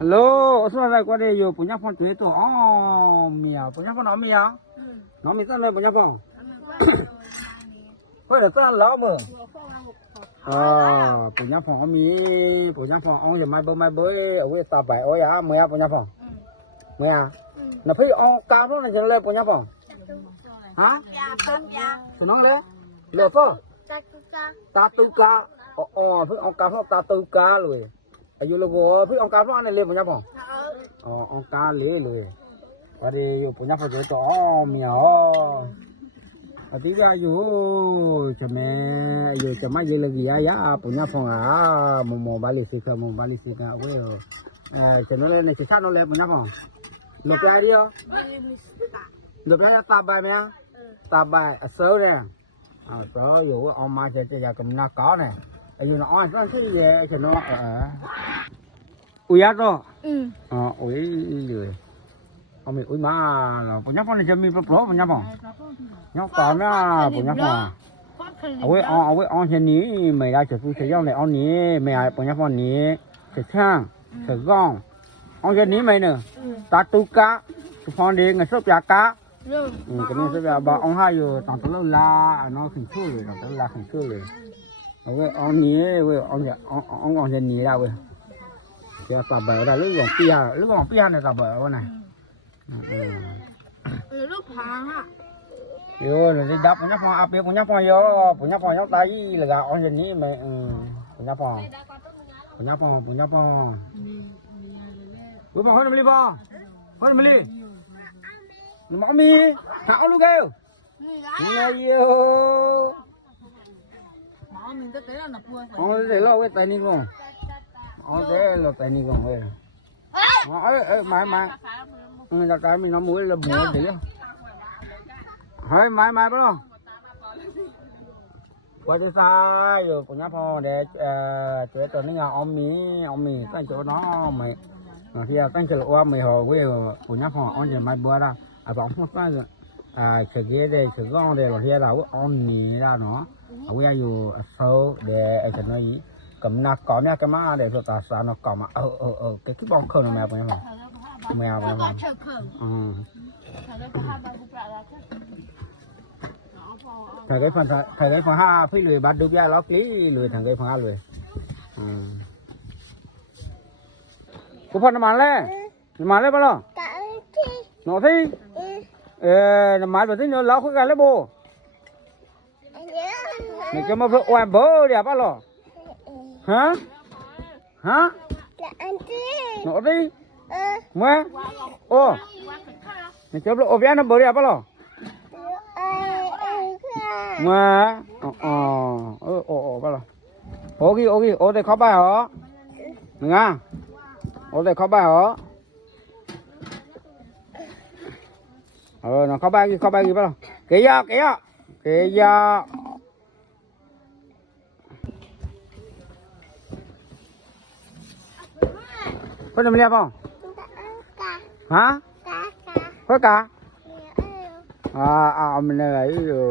Hello，我是来过的有婆娘放猪 etto，哦，米啊，婆娘放哪米啊？嗯，哪米在哪里婆娘放？我在山老姆。啊，婆娘放米，婆娘放，我有买布买布，我有打牌，我呀没呀婆娘放，没呀，那皮，哦，干什么来婆娘放？啊？旁。哪里？六组。打土卡。打土卡，哦哦，就是打土卡，打土卡。 อายุลูกพี่องค์การพ่อเนี่ยเลยปุญญาพ่ออ๋อองค์การเลยเลยวันนี้อยู่ปุญญาพ่อจะต่อเมียวอาทิตย์ก็อยู่จะแม่อยู่จะมาเยลกียายาปุญญาพ่ออะมมบาลิสิกมบาลิสิกะเว้ยเออจะนั่นเลยในชาตินั่นเลยปุญญาพ่อหลบไปอะไรอะหลบไปตาใบไหมอะตาบอะเสือเนี่ยเสืออยู่เอามาจะจะอยากกำนักก้อนเนี่ยอายุน้อยสั้นที่เย่ฉันว่าเออ ui ác đó. Ờ ui lười ông mày ui mà là bọn nhóc con này chơi bắp lỗ bọn nhóc không? Nhóc còn á bọn nhóc không ui ông ui ông chơi ní mày ra chơi phu chơi dòng này. Ông ní mày ai bọn nhóc con ní. Chơi thang chơi gong. Ông chơi ní mày nữa ta tu cá. Tu phong đi ngày sốt giá cá. Ừ cái này sốt giá bà ông hai rồi tặng tao la nó khỉnh chua rồi tao la khỉnh chua rồi ui ông ní ui ông ông ông ông chơi ní ra ui จะยปลเบอร์ได้หรือหลวงเปียหรือหลวงเปียเนี่ปลบเบอร์วะไงเออลูกพังอะโย่เลยดับปุญญาพออาเปียปุญญาพอโย่ปุญญาพองยกตายเหลืออ่อนอย่างนี้ไหมปุญญาพอปุญญาพอปุญญาพองอุ้ยบอกคนมาลีบอคนมาลีนมอมีหาลูกเอ้ยนี่เยอะหมอมีจะเตะแล้วนะพวกอ๋อเตะแล้วเว้ยตายนี่กู ở thế là tại ni còn về hỏi mãi người ta cái mình nó muối là muối gì đó hỏi mãi mãi bro quá chứ sai rồi của nhà phò để ờ, chế cho nó nhà ông mỹ ông mỹ cái chỗ nó mày. Rồi khi tăng à, cái lúa mày hồ quê của nhà phò ông chỉ mai bữa ra à bóng không sai rồi. À cái ghế đây cái gong đây rồi khi là ông mỹ ra nó. Quê ở dù à, sâu để cái nó gì cầm nạc có nha cái má để cho ta sao nó có mà. Ờ ờ ờ cái cái bóng khờ nó mèo mèo mèo mèo mèo ừ. Thằng cái phần thằng cái phần ha phi lười bắt đục ra lót lý lười thằng cái phần ha lười. Ừ. Cô phần nó mà lên nó mà lên bao lâu nó thi? Ờ nó mà vào thi nó lót cái lấy bồ này cho mà phải oan bơ đi à bao lâu hả? Hả? Nó đi. Mẹ ô. Này cho nó ốp nó bơ đi à bao lâu mà ờ ờ. Ờ ờ bao lâu ô kì ô kì ô đây khó bài hả? Nghe ô đây khó bài hả? Ờ nó khó bài gì khó bài gì bao lâu kì ya kì ya kì ya คนจะมเรียกป่อฮะคนกะอ่าอ่ามันอะไรอยู่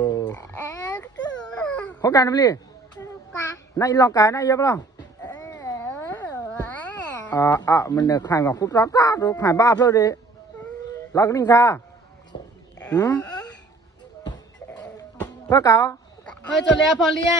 คนกะทำไมนายลองกายนายเยอะปล่ะอ่าอ่มันขายของฟุตรักก้าดูข่ยบ้าเพื่อดิรักนิ่งค่ะหืมเพื่อเก่าเฮ้ยจดแล้วพอเรีย